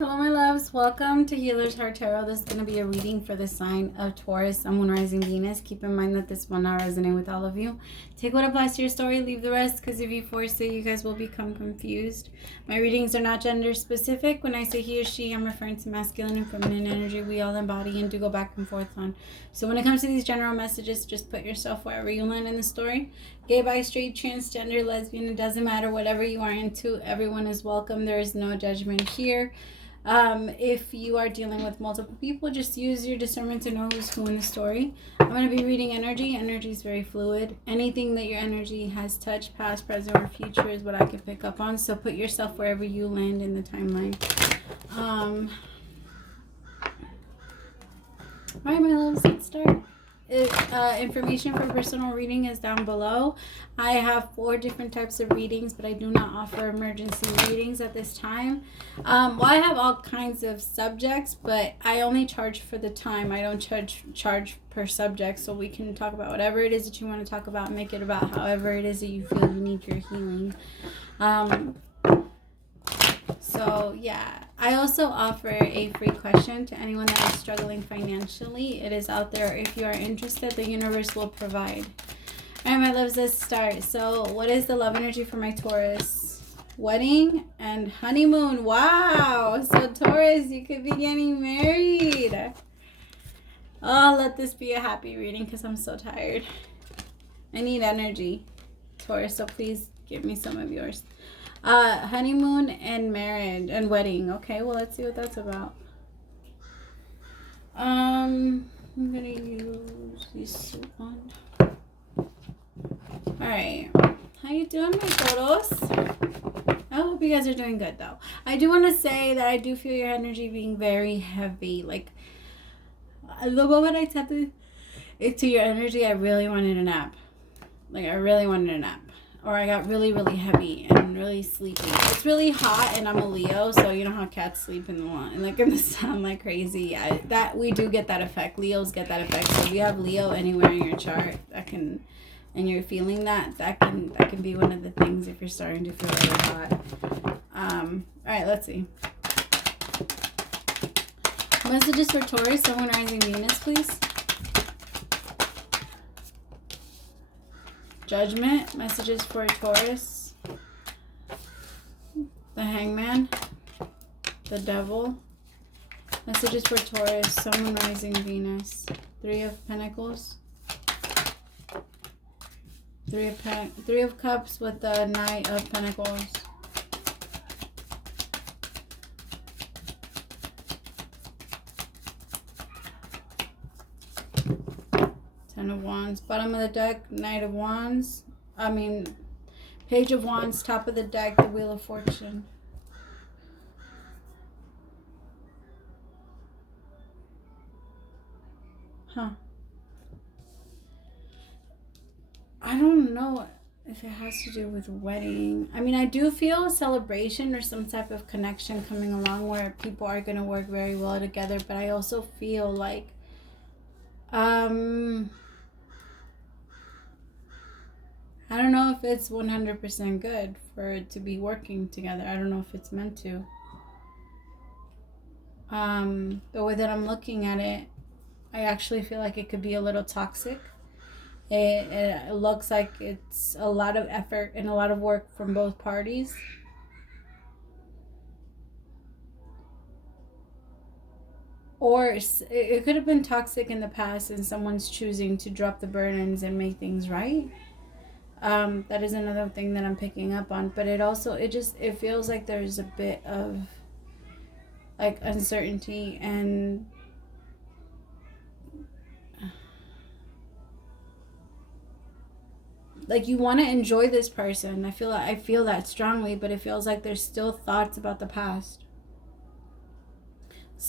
Hello my loves, welcome to Healer's Heart Tarot. This is going to be a reading for the sign of Taurus, Sun, Moon, Rising, Venus. Keep in mind that this will not resonate with all of you. Take what applies to your story, leave the rest, because if you force it, you guys will become confused. My readings are not gender specific. When I say he or she, I'm referring to masculine and feminine energy we all embody and do go back and forth on. So when it comes to these general messages, just put yourself wherever you land in the story. Gay, bi, straight, transgender, lesbian, it doesn't matter. Whatever you are into, everyone is welcome. There is no judgment here. If you are dealing with multiple people, just use your discernment to know who's who in the story. I'm going to be reading energy. Energy is very fluid. Anything that your energy has touched, past, present, or future is what I can pick up on. So put yourself wherever you land in the timeline. Alright, my loves, let's start. Information for personal reading is down below. I have 4 different types of readings, but I do not offer emergency readings at this time. Well, I have all kinds of subjects, but I only charge for the time. I don't charge per subject, so we can talk about whatever it is that you want to talk about, make it about however it is that you feel you need your healing. So yeah, I also offer a free question to anyone that is struggling financially. It is out there. If you are interested, the universe will provide. All right, my loves, let's start. So what is the love energy for my Taurus? Wedding and honeymoon. Wow. So Taurus, you could be getting married. Oh, let this be a happy reading because I'm so tired. I need energy, Taurus, so please give me some of yours. Honeymoon and marriage and wedding. Okay, well, let's see what that's about. I'm gonna use this one. Alright, how you doing, my photos? I hope you guys are doing good, though. I do want to say that I do feel your energy being very heavy. Like, the moment I tapped into your energy, I really wanted a nap. Like, I really wanted a nap. Or I got really, really heavy and really sleepy. It's really hot, and I'm a Leo, so you know how cats sleep in the sun like crazy. That we do get that effect. Leos get that effect. So if you have Leo anywhere in your chart, and you're feeling that can be one of the things if you're starting to feel really hot. All right, let's see. Messages for Taurus, Sun, Moon, Rising, Venus, please. Judgment, messages for Taurus, the Hangman, the Devil, messages for Taurus, Sun, Moon, Rising, Venus, 3 of Pentacles, 3 of Cups with the Knight of Pentacles, Ten of Wands, bottom of the deck, Knight of Wands. Page of Wands, top of the deck, the Wheel of Fortune. Huh. I don't know if it has to do with wedding. I do feel a celebration or some type of connection coming along where people are going to work very well together, but I also feel like I don't know if it's 100% good for it to be working together. I don't know if it's meant to. The way that I'm looking at it, I actually feel like it could be a little toxic. It looks like it's a lot of effort and a lot of work from both parties. Or it could have been toxic in the past and someone's choosing to drop the burdens and make things right. That is another thing that I'm picking up on, but it feels like there's a bit of like uncertainty and like you want to enjoy this person. I feel that strongly, but it feels like there's still thoughts about the past.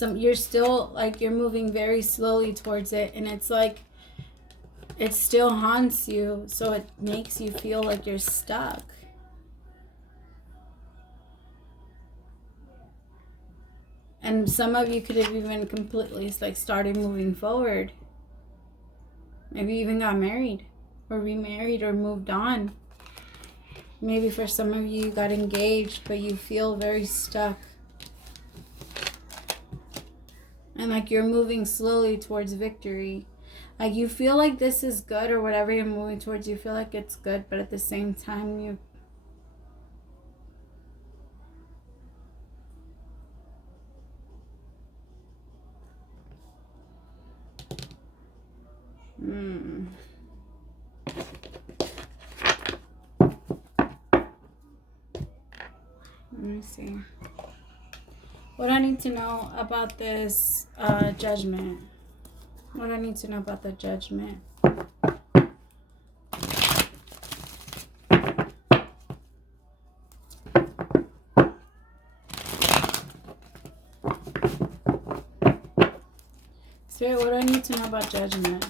You're still like you're moving very slowly towards it, and it's like it still haunts you, so it makes you feel like you're stuck. And some of you could have even completely like started moving forward. Maybe even got married or remarried or moved on. Maybe for some of you, you got engaged, but you feel very stuck. And like you're moving slowly towards victory. Like you feel like this is good, or whatever you're moving towards, you feel like it's good, but at the same time you... Let me see. What do I need to know about this judgment? What do I need to know about the judgment? Spirit, what do I need to know about judgment?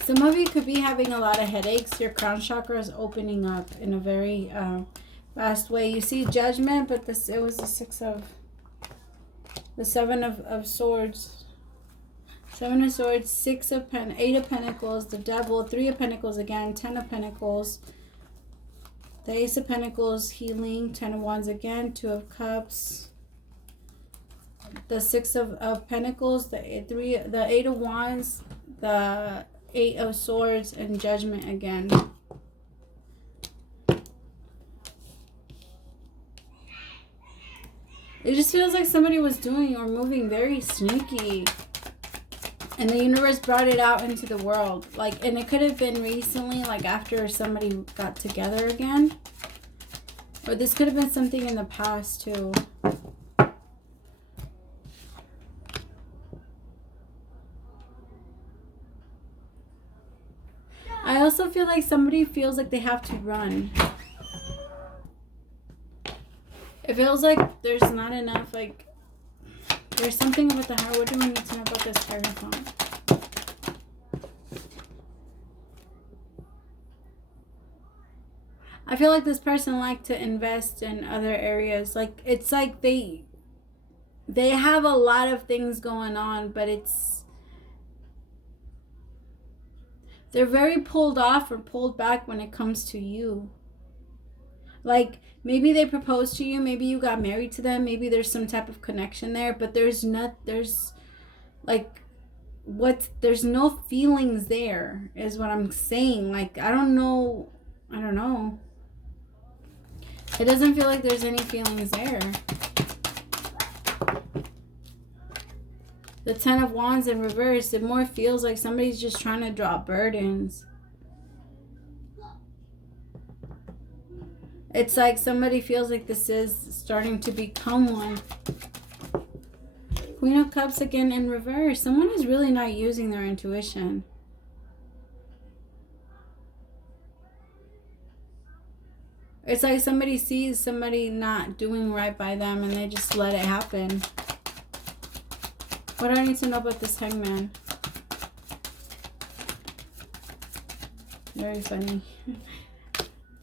Some of you could be having a lot of headaches. Your crown chakra is opening up in a very fast way. You see judgment, but it was the seven of swords. 7 of swords, 8 of pentacles, the devil, 3 of pentacles again, 10 of pentacles, the ace of pentacles, healing, 10 of wands again, 2 of cups, the 6 of pentacles, the 8 of wands, the 8 of swords, and judgment again. It just feels like somebody was doing or moving very sneaky, and the universe brought it out into the world. Like, and it could have been recently, like after somebody got together again, or this could have been something in the past too. I also feel like somebody feels like they have to run. It feels like there's not enough, like, there's something about the heart. What do we need to know about this Hierophant? I feel like this person liked to invest in other areas. Like, it's like they have a lot of things going on, but they're very pulled off or pulled back when it comes to you. Like, maybe they proposed to you, maybe you got married to them, maybe there's some type of connection there, but there's no feelings there, is what I'm saying. Like, I don't know. It doesn't feel like there's any feelings there. The 10 of wands in reverse, it more feels like somebody's just trying to drop burdens. It's like somebody feels like this is starting to become one. Queen of Cups again in reverse. Someone is really not using their intuition. It's like somebody sees somebody not doing right by them and they just let it happen. What do I need to know about this Hangman? Very funny.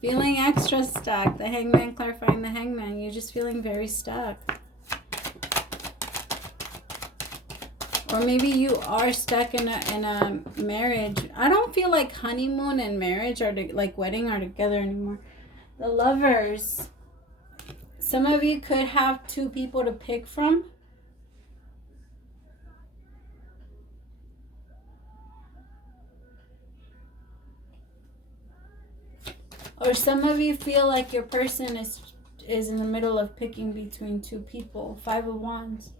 Feeling extra stuck. The Hangman clarifying the Hangman. You're just feeling very stuck. Or maybe you are stuck in a marriage. I don't feel like honeymoon and marriage are like wedding are together anymore. The Lovers. Some of you could have 2 people to pick from. Or some of you feel like your person is in the middle of picking between 2 people. 5 of wands.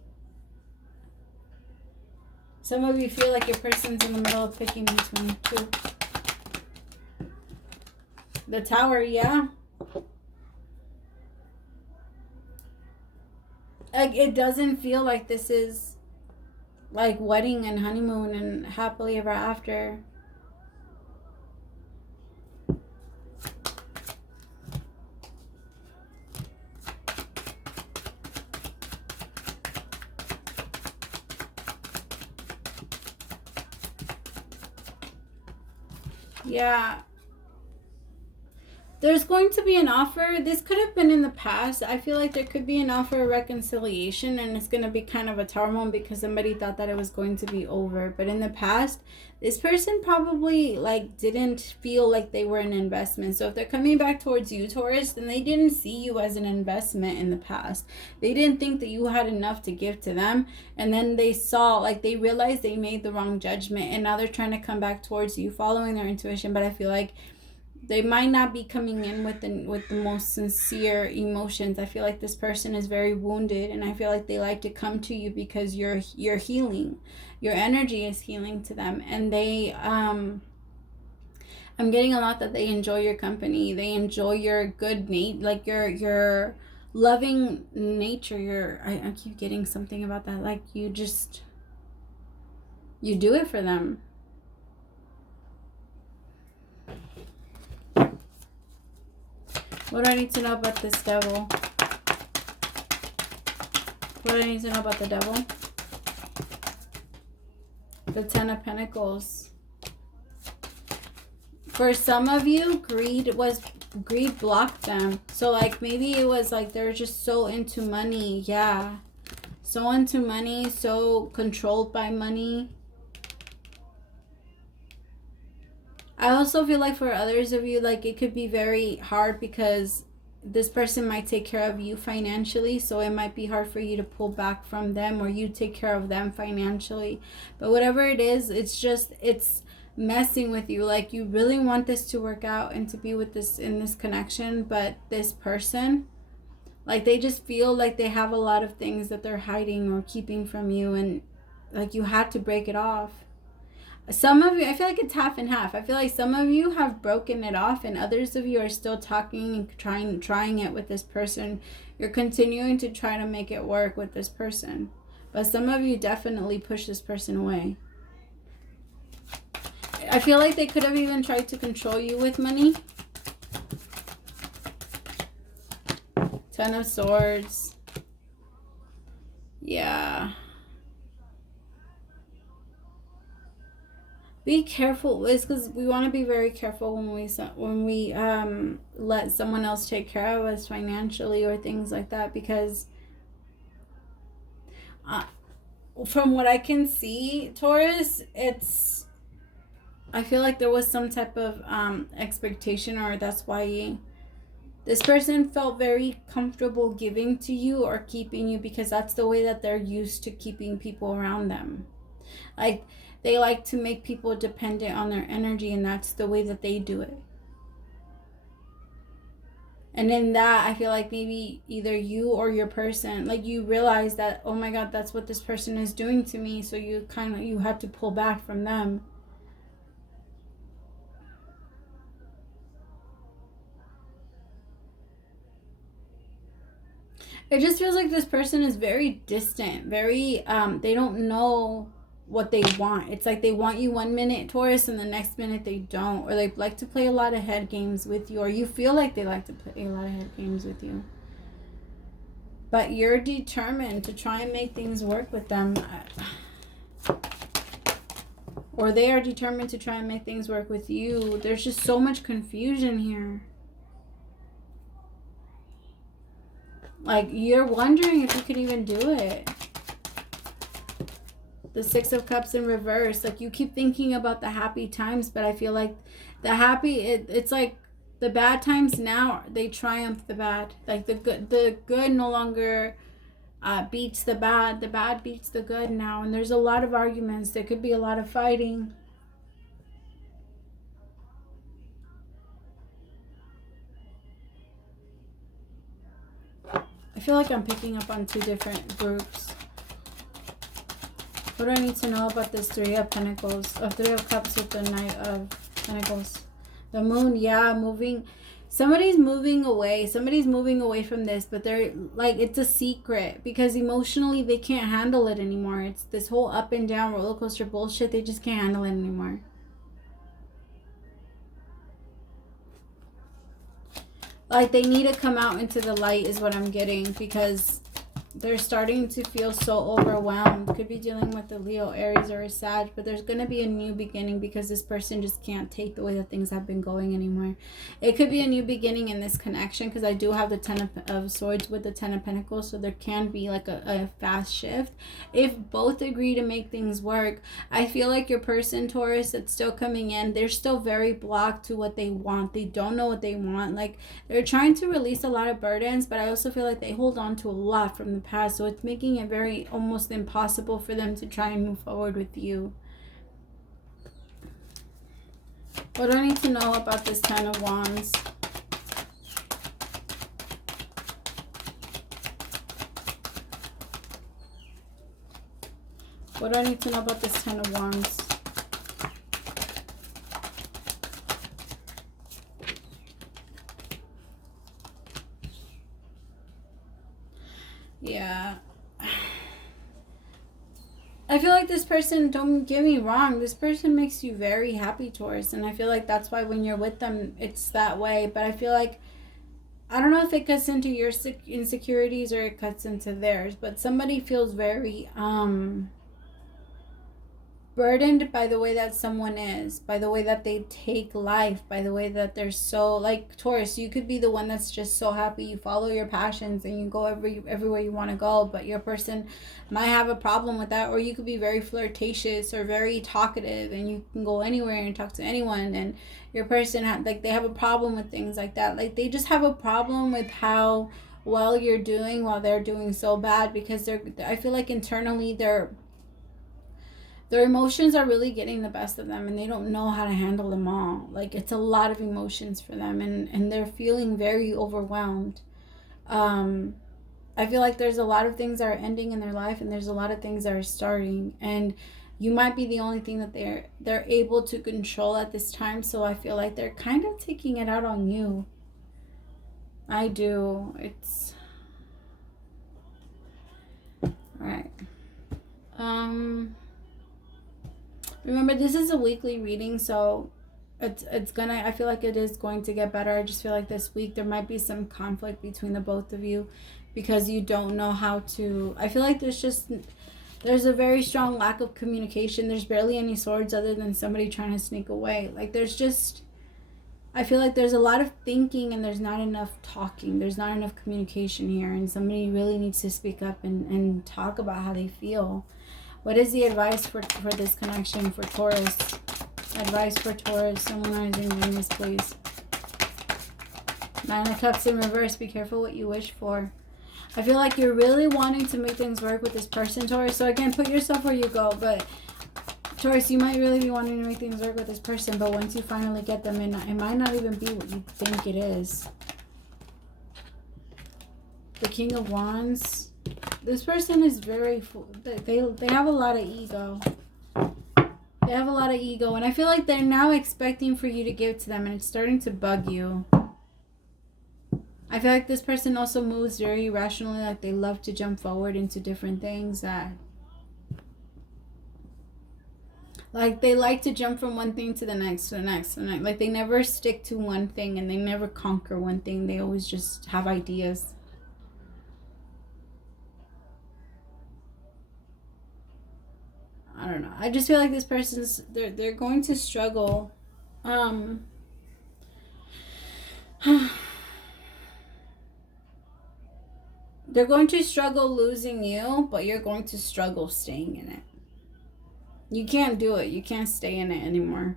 Some of you feel like your person's in the middle of picking between 2. The Tower, yeah. Like, it doesn't feel like this is like wedding and honeymoon and happily ever after. Yeah. There's going to be an offer. This could have been in the past. I feel like there could be an offer of reconciliation, and it's going to be kind of a tower moment because somebody thought that it was going to be over. But in the past, this person probably like didn't feel like they were an investment. So if they're coming back towards you, Taurus, then they didn't see you as an investment in the past. They didn't think that you had enough to give to them. And then they saw, like, they realized they made the wrong judgment, and now they're trying to come back towards you following their intuition. But I feel like they might not be coming in with the most sincere emotions. I feel like this person is very wounded, and I feel like they like to come to you because you're healing. Your energy is healing to them, and they I'm getting a lot that they enjoy your company. They enjoy your good like your loving nature. I keep getting something about that, like you do it for them. What do I need to know about this devil? What do I need to know about the devil? The Ten of Pentacles. For some of you, greed blocked them. So like maybe it was like they're just so into money. Yeah. So into money, so controlled by money. I also feel like for others of you, like it could be very hard because this person might take care of you financially. So it might be hard for you to pull back from them, or you take care of them financially. But whatever it is, it's messing with you. Like you really want this to work out and to be with this in this connection. But this person, like they just feel like they have a lot of things that they're hiding or keeping from you. And like you had to break it off. Some of you, I feel like it's half and half. I feel like some of you have broken it off, and others of you are still talking and trying it with this person. You're continuing to try to make it work with this person. But some of you definitely push this person away. I feel like they could have even tried to control you with money. Ten of Swords. Yeah. Be careful. It's because we want to be very careful when we let someone else take care of us financially or things like that, because from what I can see, Taurus, I feel like there was some type of expectation, or that's why this person felt very comfortable giving to you or keeping you, because that's the way that they're used to keeping people around them. Like they like to make people dependent on their energy, and that's the way that they do it. And in that, I feel like maybe either you or your person, like you realize that, oh my God, that's what this person is doing to me. So you have to pull back from them. It just feels like this person is very distant, very, they don't know what they want. It's like they want you one minute, Taurus, and the next minute they don't. Or they like to play a lot of head games with you, or you feel like they like to play a lot of head games with you. But you're determined to try and make things work with them. Or they are determined to try and make things work with you. There's just so much confusion here. Like, you're wondering if you could even do it. The Six of Cups in reverse. Like, you keep thinking about the happy times, but I feel like the happy, it's like the bad times now, they triumph the bad. Like, the good no longer beats the bad. The bad beats the good now. And there's a lot of arguments. There could be a lot of fighting. I feel like I'm picking up on two different groups. What do I need to know about this Three of Pentacles? Three of Cups with the Knight of Pentacles. The Moon, yeah, moving. Somebody's moving away. Somebody's moving away from this, but they're like, it's a secret because emotionally they can't handle it anymore. It's this whole up and down roller coaster bullshit. They just can't handle it anymore. Like, they need to come out into the light is what I'm getting, because they're starting to feel so overwhelmed. Could be dealing with a Leo, Aries, or a Sag, but there's going to be a new beginning because this person just can't take the way that things have been going anymore. It could be a new beginning in this connection because I do have the Ten of Swords with the Ten of Pentacles, so there can be like a fast shift. If both agree to make things work, I feel like your person, Taurus, that's still coming in, they're still very blocked to what they want. They don't know what they want. Like, they're trying to release a lot of burdens, but I also feel like they hold on to a lot from the past, so it's making it very almost impossible for them to try and move forward with you. What do I need to know about this Ten of Wands? What do I need to know about this Ten of Wands? Yeah. I feel like this person, don't get me wrong, this person makes you very happy, Taurus. And I feel like that's why when you're with them, it's that way. But I feel like, I don't know if it cuts into your insecurities or it cuts into theirs. But somebody feels very, burdened by the way that someone is, by the way that they take life, by the way that they're so, like Taurus, you could be the one that's just so happy, you follow your passions and you go everywhere you want to go, but your person might have a problem with that. Or you could be very flirtatious or very talkative and you can go anywhere and talk to anyone, and your person they have a problem with things like that. Like, they just have a problem with how well you're doing while they're doing so bad, because I feel like internally their emotions are really getting the best of them and they don't know how to handle them all. Like, it's a lot of emotions for them, and they're feeling very overwhelmed. I feel like there's a lot of things that are ending in their life and there's a lot of things that are starting, and you might be the only thing that they're able to control at this time. So I feel like they're kind of taking it out on you. I do. It's all right. Remember, this is a weekly reading, so it's gonna, I feel like it is going to get better. I just feel like this week there might be some conflict between the both of you because you don't know how to, I feel like there's a very strong lack of communication. There's barely any swords other than somebody trying to sneak away. Like, I feel like there's a lot of thinking and there's not enough talking. There's not enough communication here, and somebody really needs to speak up and talk about how they feel. What is the advice for this connection for Taurus? Advice for Taurus, Sun, Rising, Venus, please. Nine of Cups in reverse. Be careful what you wish for. I feel like you're really wanting to make things work with this person, Taurus. So again, put yourself where you go. But Taurus, you might really be wanting to make things work with this person, but once you finally get them in, it might not even be what you think it is. The King of Wands. This person is very, they have a lot of ego. They have a lot of ego, and I feel like they're now expecting for you to give to them, and it's starting to bug you. I feel like this person also moves very irrationally, like they love to jump forward into different things like they like to jump from one thing to the next, to the next, to the next. Like, they never stick to one thing and they never conquer one thing. They always just have ideas. I don't know. I just feel like this person's, they're going to struggle. They're going to struggle losing you, but you're going to struggle staying in it. You can't do it. You can't stay in it anymore.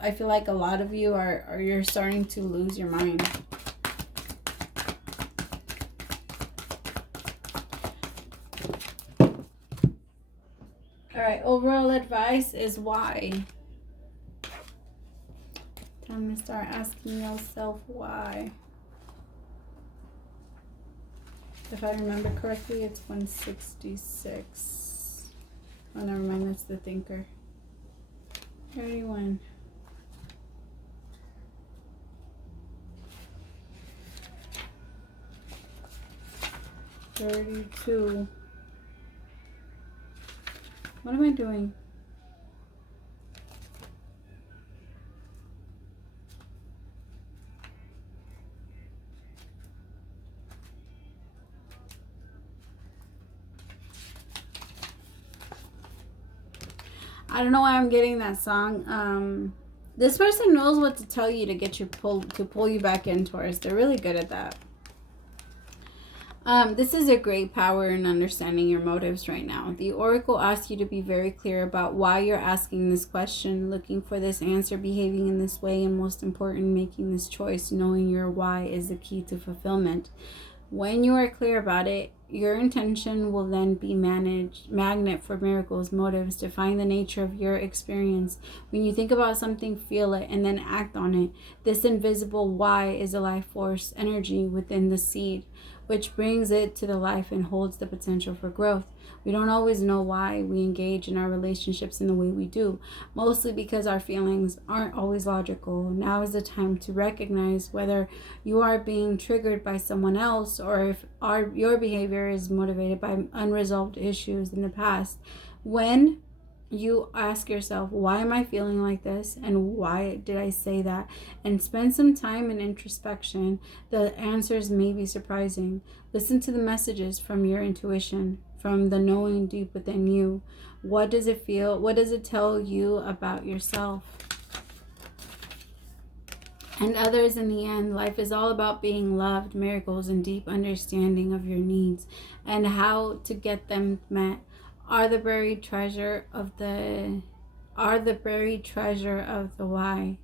I feel like a lot of you you're starting to lose your mind. Alright, overall advice is why. Time to start asking yourself why. If I remember correctly, it's 166. Oh, never mind, that's the thinker. 31. 32. What am I doing? I don't know why I'm getting that song. This person knows what to tell you to get you pull you back in, Taurus. They're really good at that. This is a great power in understanding your motives right now. The Oracle asks you to be very clear about why you're asking this question, looking for this answer, behaving in this way, and most important, making this choice. Knowing your why is the key to fulfillment. When you are clear about it, your intention will then be magnet for miracles, motives, define the nature of your experience. When you think about something, feel it, and then act on it. This invisible why is a life force energy within the seed, which brings it to the life and holds the potential for growth. We don't always know why we engage in our relationships in the way we do, mostly because our feelings aren't always logical. Now is the time to recognize whether you are being triggered by someone else or if your behavior is motivated by unresolved issues in the past. When you ask yourself, why am I feeling like this? And why did I say that? And spend some time in introspection. The answers may be surprising. Listen to the messages from your intuition, from the knowing deep within you. What does it feel? What does it tell you about yourself and others? In the end, life is all about being loved, miracles, and deep understanding of your needs and how to get them met. Are the buried treasure of the why.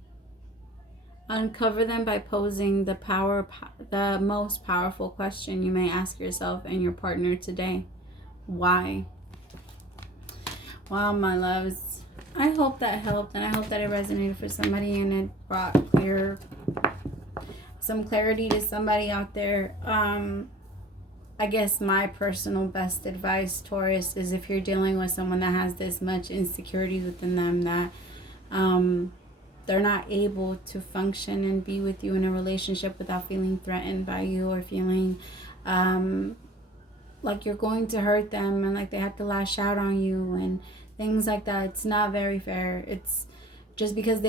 Uncover them by posing the most powerful question you may ask yourself and your partner today. Why? Wow, my loves. I hope that helped, and I hope that it resonated for somebody and it brought some clarity to somebody out there. I guess my personal best advice, Taurus, is if you're dealing with someone that has this much insecurity within them that they're not able to function and be with you in a relationship without feeling threatened by you or feeling like you're going to hurt them and like they have to lash out on you and things like that. It's not very fair. It's just because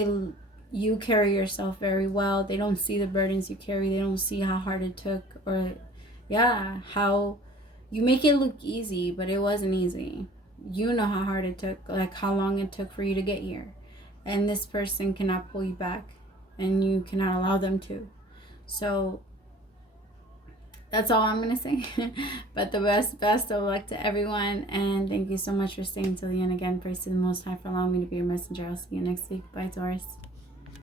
you carry yourself very well. They don't see the burdens you carry. They don't see how hard it took, or how you make it look easy, but it wasn't easy. You know how hard it took, like how long it took for you to get here. And this person cannot pull you back, and you cannot allow them to. So that's all I'm going to say. But the best of luck to everyone. And thank you so much for staying till the end. Again, praise to the Most High for allowing me to be your messenger. I'll see you next week. Bye, Taurus.